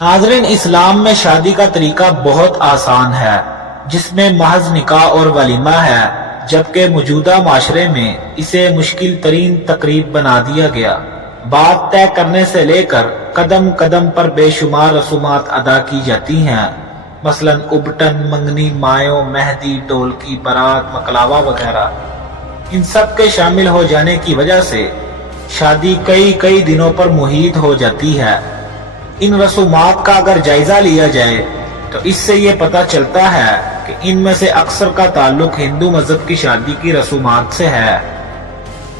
नाज़रीन, इस्लाम में शादी का तरीका बहुत आसान है, जिसमें महज निकाह और वलीमा है, जबकि मौजूदा माशरे में इसे मुश्किल तरीन तकरीब बना दिया गया। बात तय करने से लेकर कदम कदम पर बेशुमार रसूमात अदा की जाती हैं, मसलन उबटन, मंगनी, मायो, मेहंदी, ढोलकी, बारात, मकलावा वगैरह। इन सब के शामिल हो जाने की वजह से शादी कई कई दिनों पर मुहीत हो जाती है। इन रसूमात का अगर जायजा लिया जाए तो इससे ये पता चलता है कि इनमें से अक्सर का ताल्लुक हिंदू मजहब की शादी की रसूमात से है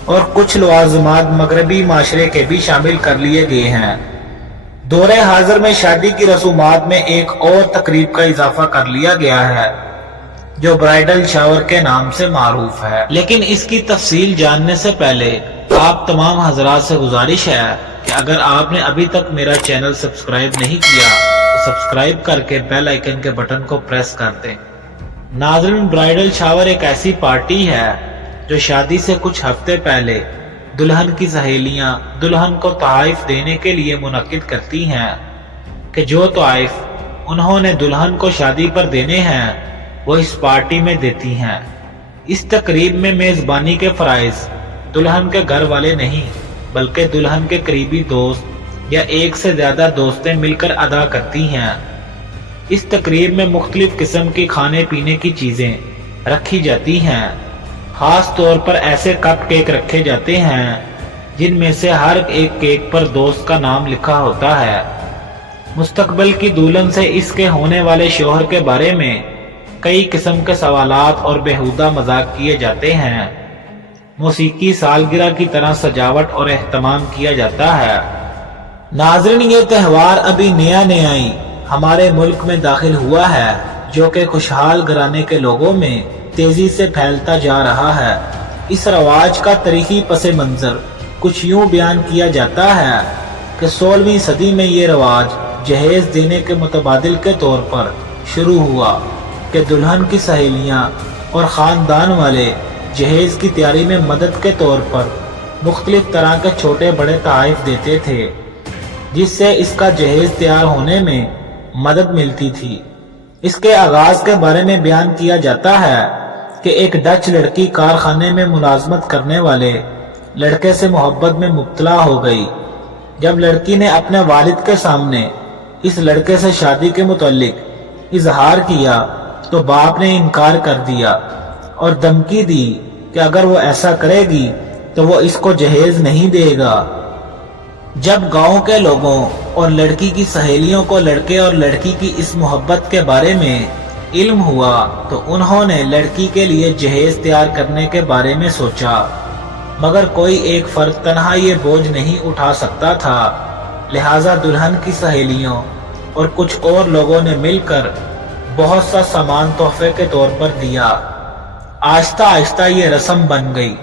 और कुछ लवाज़िमात मगरबी माशरे के भी शामिल कर लिए गए हैं। दौरे हाजिर में शादी की रसूमात में एक और तकरीब का इजाफा कर लिया गया है, जो ब्राइडल शावर के नाम से मारूफ है। लेकिन इसकी तफसील जानने से पहले आप तमाम हजरात से गुजारिश है कि अगर आपने अभी तक मेरा चैनल सब्सक्राइब नहीं किया तो सब्सक्राइब करके बेल आइकन के बटन को प्रेस कर दें। नाज़रीन, ब्राइडल शावर एक ऐसी पार्टी है जो शादी से कुछ हफ्ते पहले दुल्हन की सहेलियां दुल्हन को तोहफे देने के लिए मुनक्किद करती हैं कि जो तोहफे उन्होंने दुल्हन को शादी पर देने हैं वो इस पार्टी में देती हैं। इस तकरीब में मेजबानी के फराइज दुल्हन के घर वाले नहीं बल्कि दुल्हन के करीबी दोस्त या एक से ज्यादा दोस्तें मिलकर अदा करती हैं। इस तकरीब में मुख्तलिफ किस्म की खाने पीने की चीजें रखी जाती हैं। खास तौर पर ऐसे कप केक रखे जाते हैं जिनमें से हर एक केक पर दोस्त का नाम लिखा होता है। मुस्तकबिल की दुल्हन से इसके होने वाले शौहर के बारे में कई किस्म के सवालात और बेहुदा मजाक किए जाते हैं। मौसीकी सालगिरह की तरह सजावट और एहतमाम किया जाता है। नाज़रीन, ये त्यौहार अभी नया नया ही हमारे मुल्क में दाखिल हुआ है, जो कि खुशहाल घराने के लोगों में तेजी से फैलता जा रहा है। इस रवाज का तारीखी पस मंजर कुछ यूं बयान किया जाता है कि 16वीं सदी में ये रवाज जहेज देने के मुतबादिल के तौर पर शुरू हुआ कि दुल्हन की सहेलियां और ख़ानदान वाले जहेज की तैयारी में मदद के तौर पर मुख्तलिफ तरह के छोटे बड़े तोहफे देते थे, जिससे इसका जहेज तैयार होने में मदद मिलती थी। इसके आगाज के बारे में बयान किया जाता है कि एक डच लड़की कारखाने में मुलाजमत करने वाले लड़के से मोहब्बत में मुब्तला हो गई। जब लड़की ने अपने वालिद के सामने इस लड़के से शादी के मुतल्लिक इजहार किया तो बाप ने इनकार कर दिया और धमकी दी कि अगर वो ऐसा करेगी तो वो इसको जहेज नहीं देगा। जब गांव के लोगों और लड़की की सहेलियों को लड़के और लड़की की इस मोहब्बत के बारे में इल्म हुआ तो उन्होंने लड़की के लिए जहेज तैयार करने के बारे में सोचा, मगर कोई एक फर्द तन्हा ये बोझ नहीं उठा सकता था। लिहाजा दुल्हन की सहेलियों और कुछ और लोगों ने मिलकर बहुत सा सामान तोहफे के तौर पर दिया। आहिस्ता आहिस्ता ये रस्म बन गई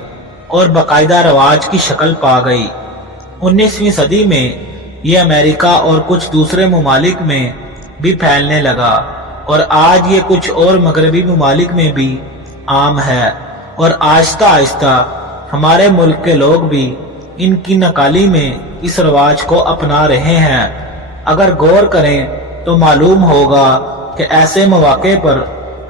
और बाकायदा रवाज की शक्ल पा गई। 19वीं सदी में ये अमेरिका और कुछ दूसरे ममालिक में भी फैलने लगा और आज ये कुछ और मगरबी ममालिक में भी आम है और आहिस्ता आहिस्ता हमारे मुल्क के लोग भी इनकी नकाली में इस रवाज को अपना रहे हैं। अगर गौर करें तो मालूम होगा कि ऐसे मौके पर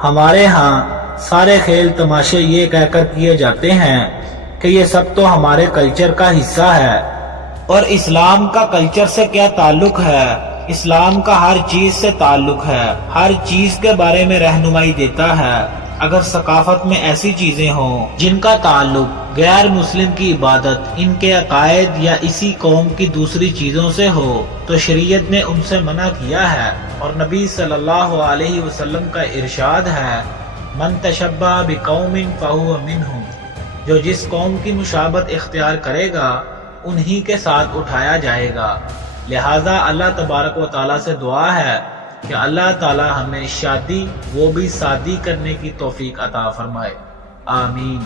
हमारे यहाँ सारे खेल तमाशे ये कहकर किए जाते हैं कि ये सब तो हमारे कल्चर का हिस्सा है। और इस्लाम का कल्चर से क्या ताल्लुक है? इस्लाम का हर चीज से ताल्लुक है, हर चीज के बारे में रहनुमाई देता है। अगर सकाफत में ऐसी चीजें हों जिनका ताल्लुक गैर मुस्लिम की इबादत, इनके अकायद या इसी कौम की दूसरी चीजों से हो तो शरीयत ने उनसे मना किया है। और नबी सल्लल्लाहु अलैहि वसल्लम का इरशाद है, मन तशब्बह बिकौमिन फहुव मिनहुम, जो जिस कौम की मुशाबत इख्तियार करेगा उन्हीं के साथ उठाया जाएगा। लिहाजा अल्लाह तबारक व तआला से दुआ है कि अल्लाह ताला हमें शादी वो भी शादी करने की तौफीक अता फरमाए। आमीन।